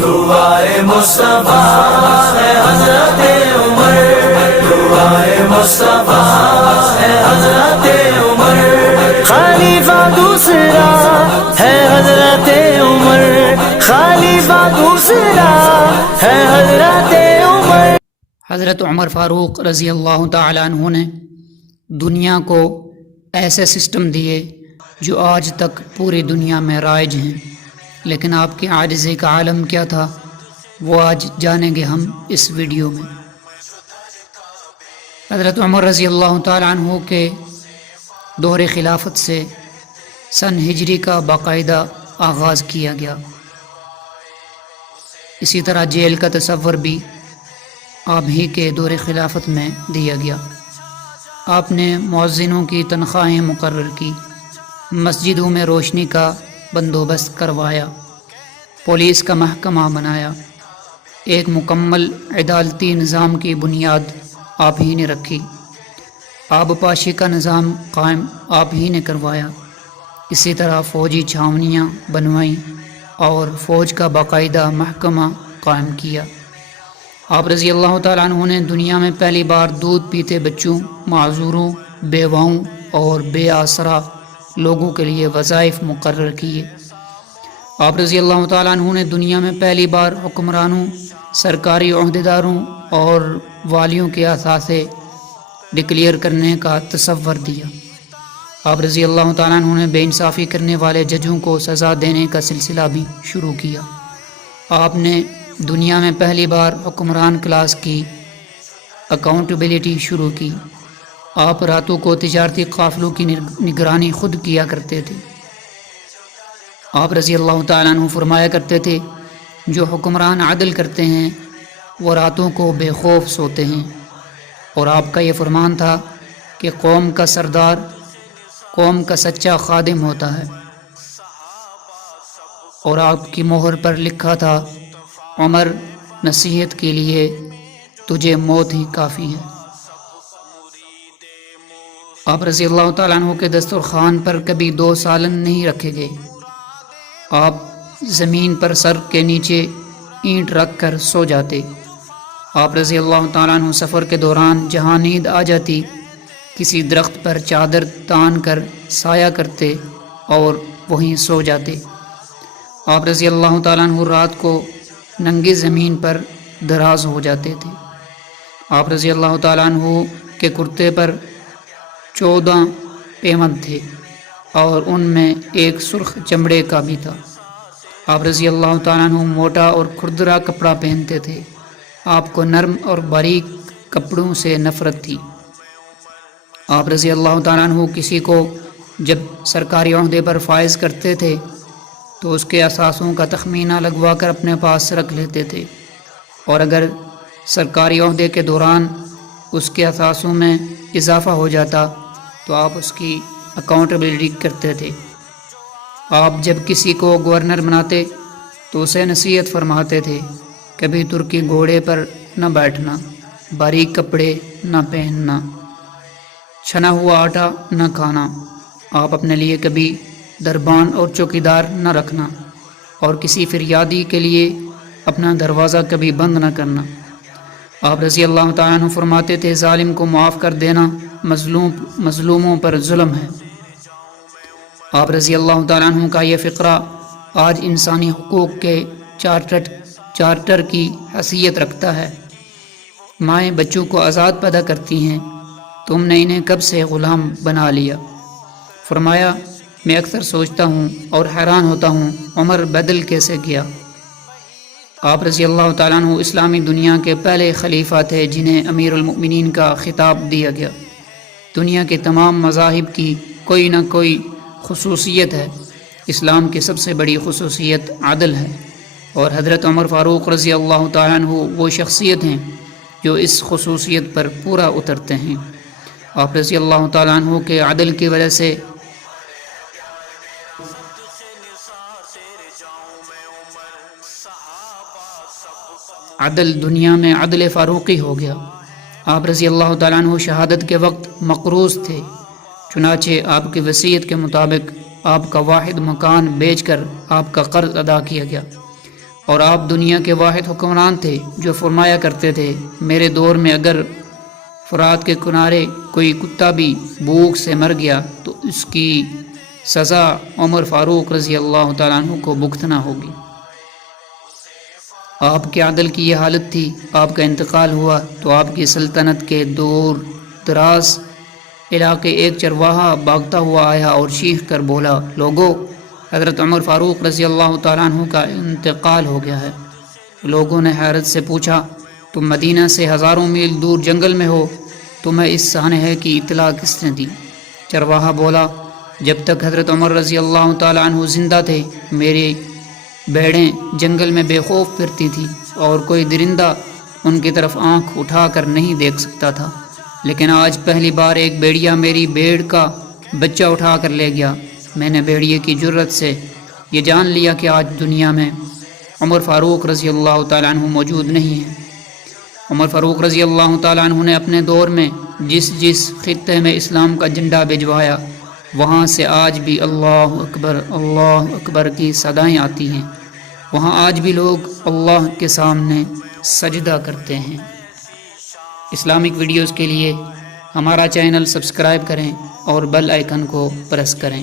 دعائے مصطفیٰ ہے حضرت عمر، دعائے مصطفیٰ ہے حضرت عمر، خلیفہ دوسرا ہے حضرت عمر، خلیفہ دوسرا ہے حضرت عمر۔ حضرت عمر فاروق رضی اللہ تعالیٰ عنہ نے دنیا کو ایسے سسٹم دیے جو آج تک پوری دنیا میں رائج ہیں، لیکن آپ کے عاجزی کا عالم کیا تھا وہ آج جانیں گے ہم اس ویڈیو میں۔ حضرت عمر رضی اللہ تعالیٰ عنہ کے دور خلافت سے سن ہجری کا باقاعدہ آغاز کیا گیا۔ اسی طرح جیل کا تصور بھی آپ ہی کے دور خلافت میں دیا گیا۔ آپ نے مؤذنوں کی تنخواہیں مقرر کی، مسجدوں میں روشنی کا بندوبست کروایا، پولیس کا محکمہ بنایا، ایک مکمل عدالتی نظام کی بنیاد آپ ہی نے رکھی، آبپاشی کا نظام قائم آپ ہی نے کروایا، اسی طرح فوجی چھاونیاں بنوائیں اور فوج کا باقاعدہ محکمہ قائم کیا۔ آپ رضی اللہ تعالیٰ عنہ نے دنیا میں پہلی بار دودھ پیتے بچوں، معذوروں، بیواؤں اور بے آسرا لوگوں کے لیے وظائف مقرر کیے۔ آپ رضی اللہ تعالیٰ عنہ نے دنیا میں پہلی بار حکمرانوں، سرکاری عہدیداروں اور والیوں کے اثاثے ڈکلیئر کرنے کا تصور دیا۔ آپ رضی اللہ تعالیٰ عنہ نے بے انصافی کرنے والے ججوں کو سزا دینے کا سلسلہ بھی شروع کیا۔ آپ نے دنیا میں پہلی بار حکمران کلاس کی اکاؤنٹیبلٹی شروع کی۔ آپ راتوں کو تجارتی قافلوں کی نگرانی خود کیا کرتے تھے۔ آپ رضی اللہ تعالیٰ عنہ فرمایا کرتے تھے، جو حکمران عدل کرتے ہیں وہ راتوں کو بے خوف سوتے ہیں، اور آپ کا یہ فرمان تھا کہ قوم کا سردار قوم کا سچا خادم ہوتا ہے، اور آپ کی مہر پر لکھا تھا، عمر نصیحت کے لیے تجھے موت ہی کافی ہے۔ آپ رضی اللہ تعالیٰ عنہ کے دسترخوان پر کبھی 2 سالن نہیں رکھے گئے۔ آپ زمین پر سر کے نیچے اینٹ رکھ کر سو جاتے۔ آپ رضی اللہ تعالیٰ عنہ سفر کے دوران جہاں نیند آ جاتی کسی درخت پر چادر تان کر سایہ کرتے اور وہیں سو جاتے۔ آپ رضی اللہ تعالیٰ عنہ رات کو ننگی زمین پر دراز ہو جاتے تھے۔ آپ رضی اللہ تعالیٰ عنہ کے کرتے پر 14 پیوند تھے اور ان میں ایک سرخ چمڑے کا بھی تھا۔ آپ رضی اللہ تعالیٰ عنہ موٹا اور کھردرا کپڑا پہنتے تھے۔ آپ کو نرم اور باریک کپڑوں سے نفرت تھی۔ آپ رضی اللہ تعالیٰ عنہ کسی کو جب سرکاری عہدے پر فائز کرتے تھے تو اس کے اثاثوں کا تخمینہ لگوا کر اپنے پاس رکھ لیتے تھے، اور اگر سرکاری عہدے کے دوران اس کے اثاثوں میں اضافہ ہو جاتا تو آپ اس کی اکاؤنٹیبلٹی کرتے تھے۔ آپ جب کسی کو گورنر بناتے تو اسے نصیحت فرماتے تھے، کبھی ترکی گھوڑے پر نہ بیٹھنا، باریک کپڑے نہ پہننا، چھنا ہوا آٹا نہ کھانا۔ آپ اپنے لیے کبھی دربان اور چوکیدار نہ رکھنا، اور کسی فریادی کے لیے اپنا دروازہ کبھی بند نہ کرنا۔ آپ رضی اللہ تعالیٰ عنہ فرماتے تھے، ظالم کو معاف کر دینا مظلوموں پر ظلم ہے۔ آپ رضی اللہ تعالیٰ عنہ کا یہ فقرہ آج انسانی حقوق کے چارٹر کی حیثیت رکھتا ہے۔ مائیں بچوں کو آزاد پیدا کرتی ہیں، تم نے انہیں کب سے غلام بنا لیا؟ فرمایا، میں اکثر سوچتا ہوں اور حیران ہوتا ہوں، عمر بدل کیسے گیا؟ آپ رضی اللہ تعالیٰ عنہ اسلامی دنیا کے پہلے خلیفہ تھے جنہیں امیر المؤمنین کا خطاب دیا گیا۔ دنیا کے تمام مذاہب کی کوئی نہ کوئی خصوصیت ہے، اسلام کی سب سے بڑی خصوصیت عدل ہے، اور حضرت عمر فاروق رضی اللہ تعالیٰ عنہ وہ شخصیت ہیں جو اس خصوصیت پر پورا اترتے ہیں۔ آپ رضی اللہ تعالیٰ عنہ کے عدل کی وجہ سے عدل دنیا میں عدل فاروقی ہو گیا۔ آپ رضی اللہ تعالیٰ عنہ شہادت کے وقت مقروض تھے، چنانچہ آپ کی وصیت کے مطابق آپ کا واحد مکان بیچ کر آپ کا قرض ادا کیا گیا۔ اور آپ دنیا کے واحد حکمران تھے جو فرمایا کرتے تھے میرے دور میں اگر فرات کے کنارے کوئی کتا بھی بھوک سے مر گیا تو اس کی سزا عمر فاروق رضی اللہ تعالیٰ عنہ کو بھگتنا ہوگی۔ آپ کے عدل کی یہ حالت تھی۔ آپ کا انتقال ہوا تو آپ کی سلطنت کے دور دراز علاقے ایک چرواہا بھاگتا ہوا آیا اور چیخ کر بولا، لوگوں، حضرت عمر فاروق رضی اللہ تعالیٰ عنہ کا انتقال ہو گیا ہے۔ لوگوں نے حیرت سے پوچھا، تم مدینہ سے ہزاروں میل دور جنگل میں ہو، تمہیں اس سانحے کی اطلاع کس نے دی؟ چرواہا بولا، جب تک حضرت عمر رضی اللہ تعالیٰ عنہ زندہ تھے میری بھیڑیں جنگل میں بے خوف پھرتی تھی اور کوئی درندہ ان کی طرف آنکھ اٹھا کر نہیں دیکھ سکتا تھا، لیکن آج پہلی بار ایک بھیڑیا میری بھیڑ کا بچہ اٹھا کر لے گیا۔ میں نے بھیڑیے کی جرت سے یہ جان لیا کہ آج دنیا میں عمر فاروق رضی اللہ تعالیٰ عنہ موجود نہیں ہے۔ عمر فاروق رضی اللہ تعالیٰ عنہ نے اپنے دور میں جس خطے میں اسلام کا جھنڈا بھجوایا وہاں سے آج بھی اللہ اکبر کی صدائیں آتی ہیں، وہاں آج بھی لوگ اللہ کے سامنے سجدہ کرتے ہیں۔ اسلامک ویڈیوز کے لیے ہمارا چینل سبسکرائب کریں اور بیل آئیکن کو پریس کریں۔